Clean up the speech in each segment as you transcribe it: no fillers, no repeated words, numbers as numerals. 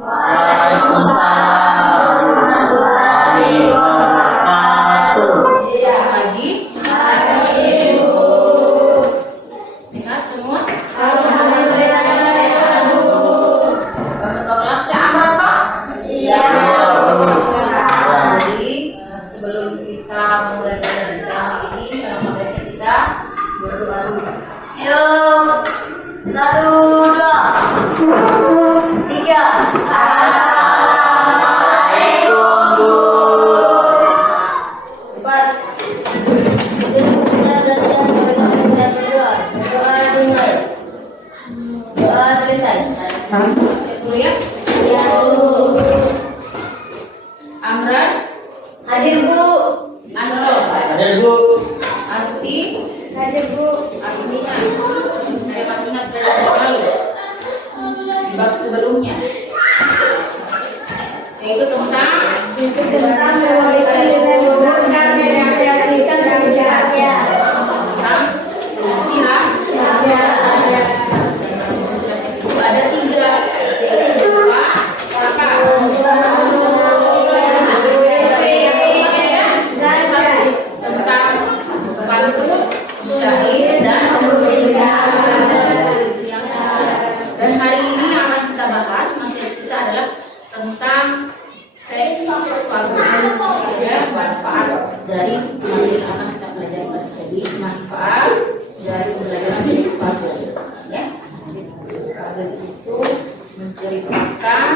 Waalaikumsalam warahmatullahi wabarakatuh. Lagi? Sehat semua? Kelasnya aman Pak? Iya. Jadi sebelum kita mulai belajar ini, baiknya kita berdoa dulu. Yuk, 1, 2, 3. Assalamualaikum Bu. 4. Kita belajar berdoa. Doa dimulai. Doa selesai. Saya dulu ya. Ya Bu. Amran, Hadir Bu. Anwar, Hadir Bu. Asti, Hadir Bu. Asmina. Saya masih ingat pelajaran lalu di bab sebelumnya, yaitu tentang Tentang memberikan dengan menggunakan mengapresiasikan dan bahagia. tentang istilah. Ada 3, yaitu doa, apa? Tentang pantun, syair, dan hari ini yang akan kita bahas materi kita adalah tentang teks fabel, ya, manfaat dari materi yang akan kita pelajari. Jadi manfaat dari pembelajaran teks fabel, ya. Fabel itu menceritakan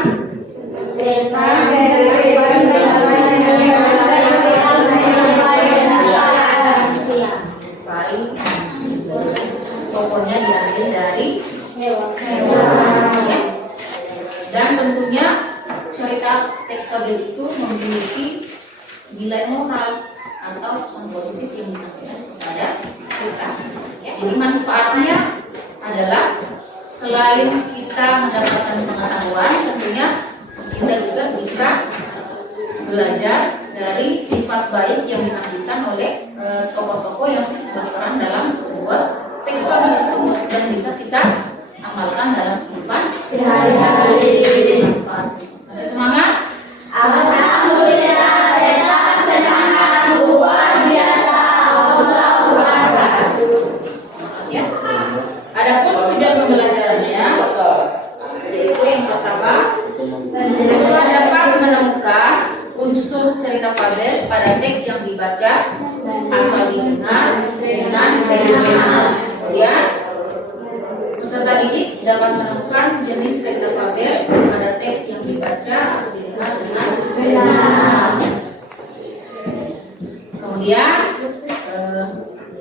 baik, pokoknya diambil dari hewan, ya. Dan tentunya cerita teks fabel itu memiliki nilai moral atau pesan positif yang disampaikan kepada kita, ya. Jadi manfaatnya adalah selain kita mendapatkan pengetahuan, tentunya kita juga bisa belajar dari sifat baik yang ditampilkan oleh tokoh-tokoh yang berperan dalam sebuah teks fabel tersebut dan bisa kita amalkan dalam kehidupan sehari-hari. Masih semangat? Alhamdulillah, beta semangat luar biasa. Allahu Akbar. Ya. Adapun tujuan pembelajarannya, yaitu yang pertama, siswa dapat menemukan unsur cerita fabel pada teks yang dibaca atau didengar dengan benar. Kemudian peserta didik dapat menemukan jenis cerita fabel pada teks yang dibaca atau didengar dengan benar. Kemudian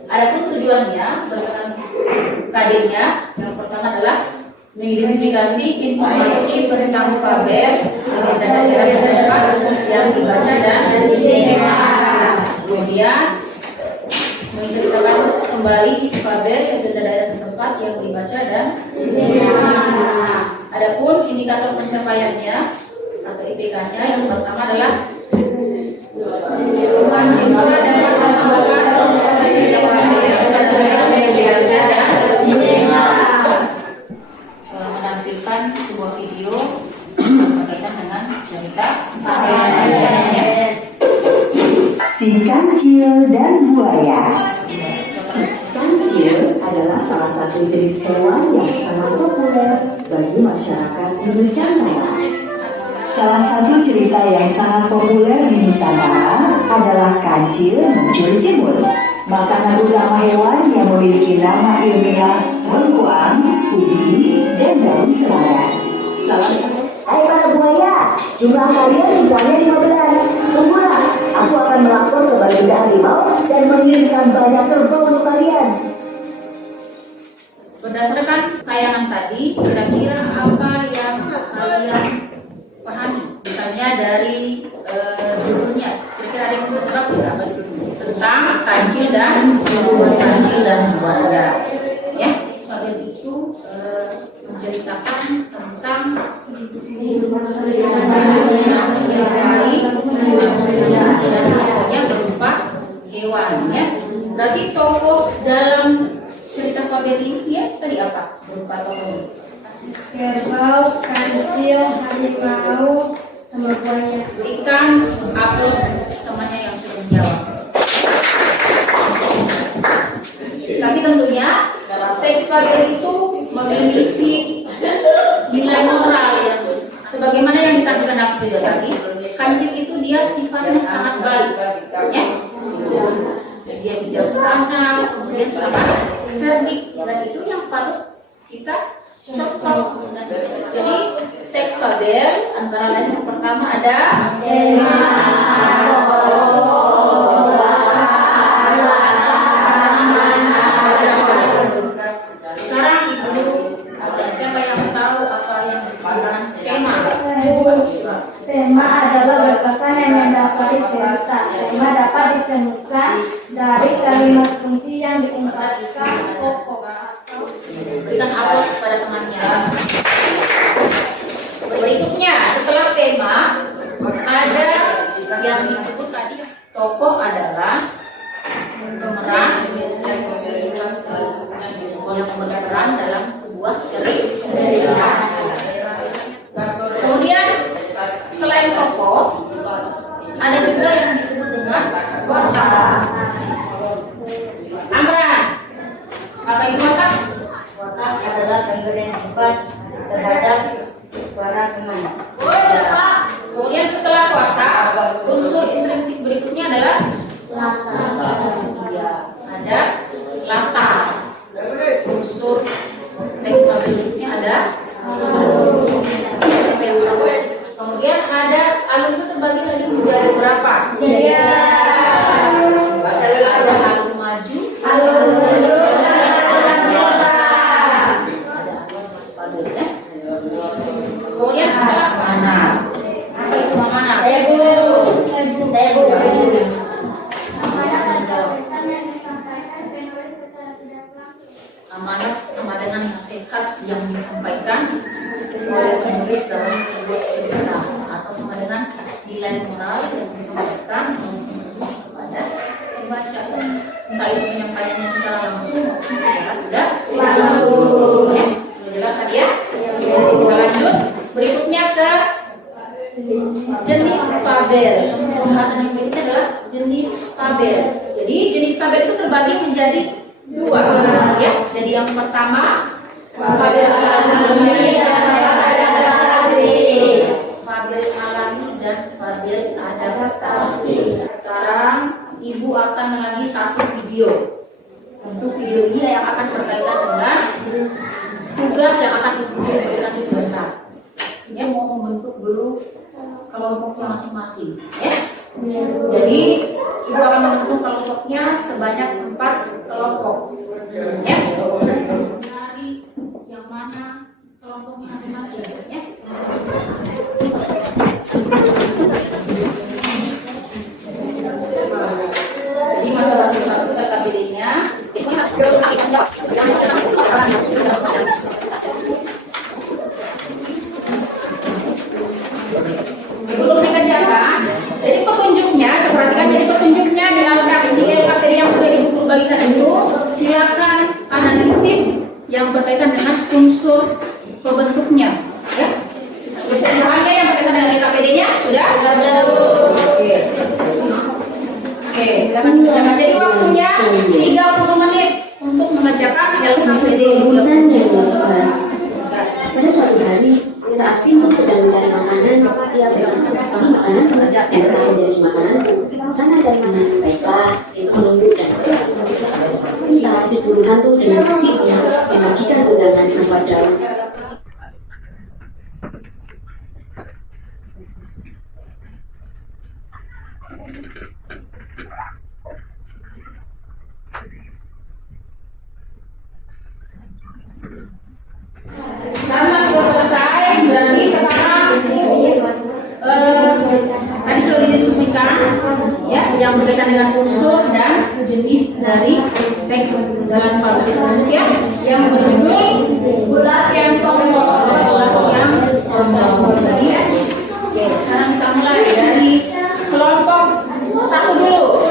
adapun tujuannya berdasarkan KD-nya, yang pertama adalah mengidentifikasi informasi tentang fabel dengan daerah setempat yang dibaca dan didengar. Kemudian menceritakan kembali isi fabel yang dari daerah setempat yang dibaca dan didengar. Adapun indikator pencapaiannya atau IPK-nya, yang pertama adalah siswa dapat menambahkan cerita fabel pada daerah yang dibaca dan didengar. Menampilkan sebuah video berkaitan dengan cerita Si Kancil dan Buaya. Kancil adalah salah satu jenis hewan yang sangat populer bagi masyarakat di Nusantara. Salah satu cerita yang sangat populer di Nusantara adalah kancil mencuri timun, makanan utama hewan yang memiliki nama ilmiah beruang, ubi, dan daun selada. Salah satu. Hai para buaya, jumlah kalian jumlahnya 15. Tunggulah, aku akan melapor ke Baginda Harimau dan mengirimkan banyak kerbau untuk kalian. Berdasarkan tayangan tadi, kira-kira apa yang kalian pahami? Misalnya dari judulnya, kira-kira ada yang bisa tebak tidak apa judulnya? Tentang kancil dan buaya. Ya, fabel itu menceritakan tentang kehidupan sehari-hari dan tokohnya berupa hewan, ya. Berarti tokoh dalam cerita fabel ini ya tadi apa? Berupa tokohnya. kerbau, kancil, harimau, sama buaya. Berikan aplaus temannya yang sudah menjawab. Tapi tentunya teks fabel itu memiliki nilai moral yang sebagaimana yang ditampilkan dalam video tadi. Kancil itu dia sifatnya sangat baik, ya. Dia bijaksana, kemudian sangat cerdik, dan itu yang patut kita contoh. Jadi teks fabel antara lain yang pertama ada sekarang ibu, siapa yang tahu apa yang disebutkan tema? Tema adalah batasan yang mendasari cerita. Tema dapat ditemukan dari kalimat kunci yang diungkapkan tokoh atau Berikan aplaus kepada temannya. Berikutnya setelah tema ada yang disebut tadi, tokoh adalah pemeran yang berperan dalam sebuah cerita. Kemudian selain tokoh ada juga yang disebut dengan watak. Amran, apa itu watak? watak adalah pemberian sifat terhadap para pemain. Kemudian setelah watak, unsur intrinsik berikutnya adalah Latar. ya, ada latar. Unsur teks berikutnya ada kemudian ada alur itu terbagi lagi menjadi berapa? Jadi Ada alur maju, alur mundur dan kota. ada alur mas fabel, ya. Kemudian setelah mana? Apa itu mana? Saya bu. Amanat sama dengan nasihat yang disampaikan oleh penulis dalam sebuah cerita, atau sama dengan nilai moral yang disampaikan kepada pembaca. Entah itu penyampaiannya secara langsung maupun secara tidak langsung. Ya, sudah jelas tadi ya? Kita lanjut. Berikutnya ke jenis fabel. Pembahasan yang berikutnya adalah jenis fabel. Jadi jenis fabel itu terbagi menjadi dua, ya. Jadi yang pertama fabel alami fabel alami dan fabel adaptasi. Sekarang ibu akan mengalami satu video. Untuk video ini yang akan berkaitan dengan tugas yang akan ibu berikan sebentar. Dia mau membentuk dulu kelompoknya masing-masing, ya. Jadi ibu akan membentuk kelompoknya sebanyak 4 kelompok, ya. Dari yang mana kelompoknya masing-masing, ya. Jadi masalah satu kata bedanya itu harus dijawab. Sebelum dikerjakan, jadi petunjuknya, perhatikan, jadi petunjuknya di LKPD yang sudah ibu bagikan itu, silakan analisis yang berkaitan dengan unsur pembentuknya. Ya, bisa dipahami yang berkaitan dengan LKPD-nya sudah? Oke, silakan dikerjakan. Jadi waktunya 30 menit untuk mengerjakan LKPD. Kemudian yang dilakukan pada suatu hari saat Pintu sedang mencari makanan, ia berkata, "Ini makanan saja yang telah menjadi makanan. Sana cari makanan." Baiklah, itu menunggu dan berdoa. Entah si burung hantu dengan gesiknya menyajikan undangan kepada Karena sudah selesai, berarti sekarang tadi sudah didiskusikan, ya, yang berkaitan dengan unsur dan jenis dari teks dalam fabel tersebut, ya, yang berjudul bulat yang sombong. Jadi, ya. Oke, sekarang kita mulai dari kelompok satu dulu.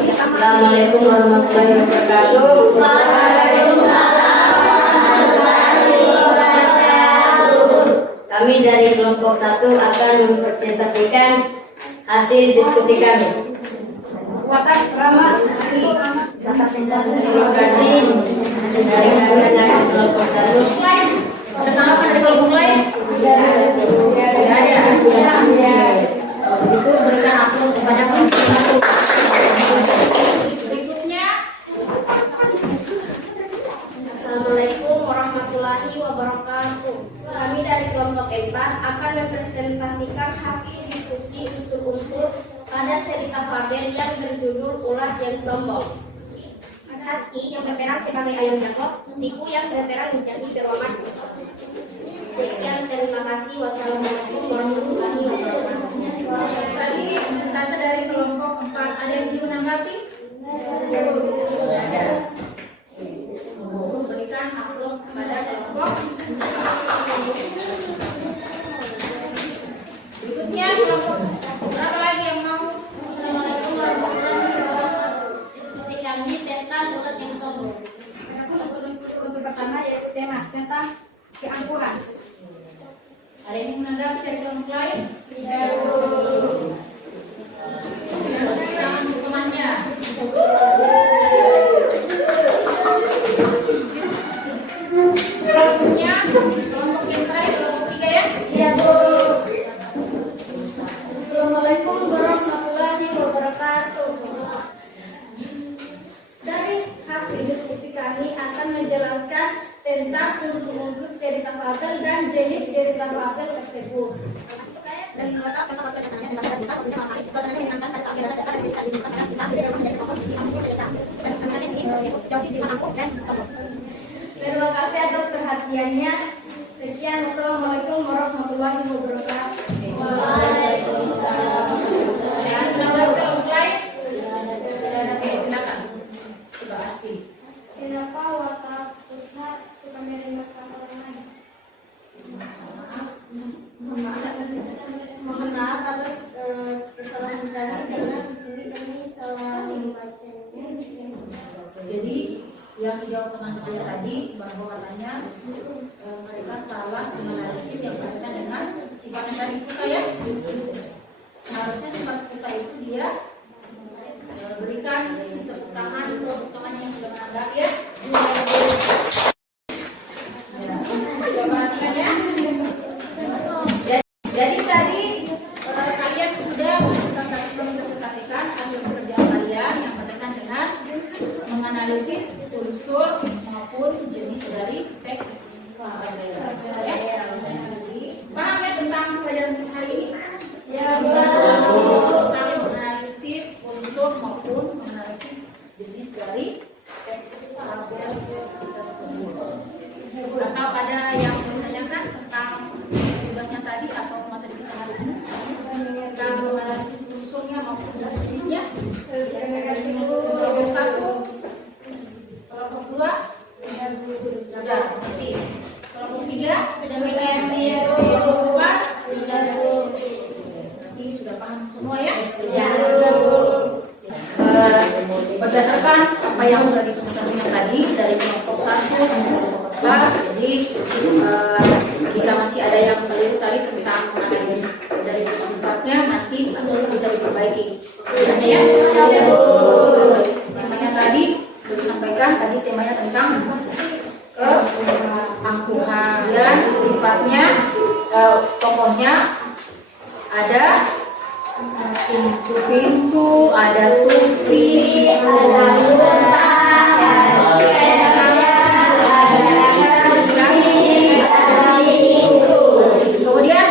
Assalamualaikum warahmatullahi wabarakatuh. Waalaikumsalam warahmatullahi wabarakatuh. Kami dari kelompok 1 akan mempresentasikan hasil diskusi kami. Terima kasih dari kami silakan kelompok 1. Perkenalkan dari kelompok lain. Itu berikan aplaus kepada kelompok 1. Berikutnya. Assalamualaikum warahmatullahi wabarakatuh. Kami dari kelompok 4 akan mempresentasikan hasil diskusi unsur-unsur pada cerita fabel yang berjudul Ular yang Sombong. Saski yang berperan sebagai ayam jago, Tiku yang berperan menjadi pewamat. Sekian, terima kasih. Wassalamualaikum warahmatullahi wabarakatuh. Tadi presentasi dari kelompok 4 ada yang ingin menanggapi? Ada. Berikan aplaus kepada kelompok. Berikutnya kelompok berapa lagi yang mau? Assalamualaikum warahmatullahi wabarakatuh. Diskusi kami tentang ular yang sombong. Unsur pertama yaitu tema tentang keangkuhan. Ada yang ingin menanggapi dari kelompok lain? Tangan temannya. Berikutnya kelompok yang terakhir, kelompok 3 ya? Iya, Bu. Assalamualaikum warahmatullahi wabarakatuh. Dari hasil diskusi kami akan menjelaskan tentang unsur-unsur cerita fabel dan jenis cerita fabel tersebut. Terima kasih atas perhatiannya. Sekian, wassalamualaikum warahmatullahi wabarakatuh. Waalaikumsalam. Ada yang menanggapi kelompok lain? Oke, silakan. Coba Asti. Kenapa watak Tuhan suka merendahkan orang lain? Mohon maaf atas kesalahan kami karena di sini kami salah membacanya. Jadi yang dijawab teman-teman tadi bahwa katanya mereka salah menganalisis yang berkaitan dengan sifat yang tadi kita ya. Seharusnya sifat kita itu dia berikan tepuk tangan untuk temannya yang sudah menanggapi ya. Perhatikan ya. Jadi tadi kalian sudah mempresentasikan hasil pekerjaan kalian yang berkaitan dengan menganalisis unsur maupun jenis dari teks fabel. Ya. Paham ya tentang pelajaran hari ini? Ya, Tentang menganalisis unsur maupun menganalisis jenis dari teks fabel tersebut. Atau ada yang menanyakan tentang tugasnya tadi atau materi kita hari ini tentang menganalisis unsurnya maupun jenisnya? Kelompok 1, kelompok 2 sudah mengerti. Kelompok 3 sudah mengerti. Kelompok 4 sudah berarti sudah paham semua ya? Berdasarkan apa yang sudah dipresentasikan tadi dari kelompok 1 sampai kelompok 4, jadi jika masih ada yang keliru tadi tentang analisis dari sifat-sifatnya nanti bisa diperbaiki. Ya? Temanya tadi sudah disampaikan, tadi temanya tentang keangkuhan dan sifatnya, tokohnya ada pintu, ada tupi, ada kemudian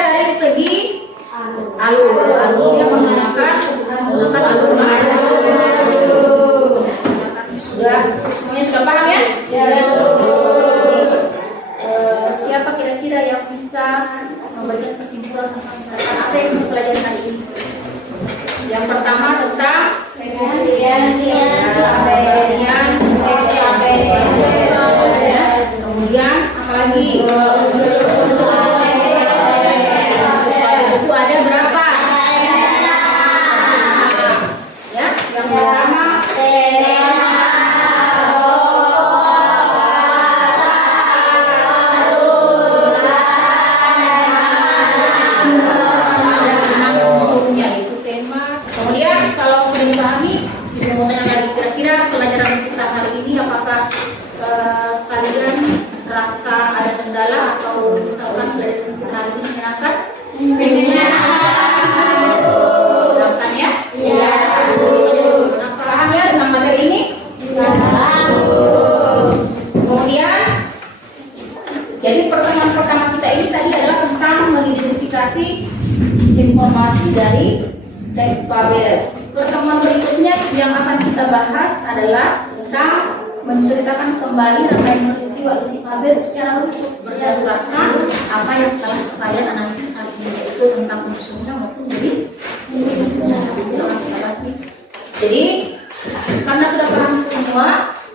kita bahas adalah tentang menceritakan kembali rangkaian peristiwa isi fabel secara utuh berdasarkan apa yang telah kalian analisis hari ini, yaitu tentang penyusunan maupun jenis. Jadi karena sudah paham semua,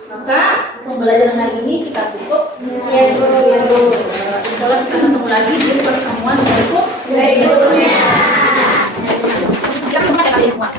maka pembelajaran hari ini kita tutup. Insya Allah kita ketemu lagi di pertemuan berikutnya. Jangan lupa ya kalian semua.